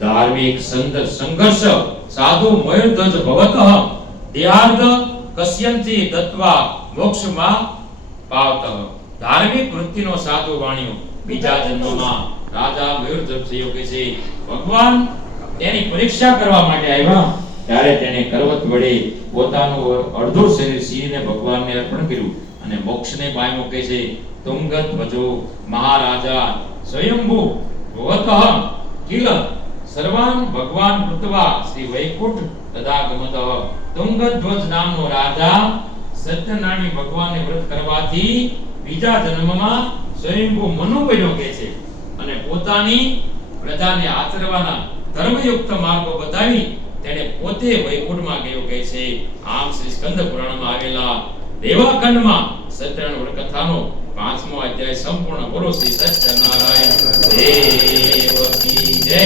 ધાર્મિક સંઘર્ષ સાધુ મયુરધ્વજ ભવતઃ દેહાર્ધ કસ્યંતિ દત્વા મોક્ષમાં પાવતઃ. ધાર્મિક વૃત્તિનો સાધુ વાણિયો બીજા જન્મમાં રાજા મયુરધ્વજ થયો કે છે. ભગવાન તેની પરીક્ષા કરવા માટે આવ્યા ત્યારે તેને કરવત વડે પોતાનું અડધું શરીર સીને ભગવાનને અર્પણ કર્યું અને મોક્ષને પામ્યો કે છે. તુંગત ભજો મહારાજા સ્વયંભૂ ભવતઃ કિલ સર્વાન ભગવાન કૃત્વા શ્રી વૈકુંઠ તદાગમતઃ. તુંગધ્વજ નામનો રાજા સત્યનારાયણ ભગવાનને વ્રત કરવાથી બીજા જન્મમાં સ્વયંભૂ મનુ બન્યો કે છે અને પોતાની પ્રજાને આચરવાના ધર્મયુક્ત માર્ગો બતાવી તેણે પોતે વૈકુંઠમાં ગયો કે છે. આમ શ્રી સ્કંદ પુરાણમાં આવેલા દેવાખંડમાં સત્યનારાયણ વ્રત કથાનો 5મો અધ્યાય સંપૂર્ણ. બોલો શ્રી સત્યનારાયણ દેવ કી જય.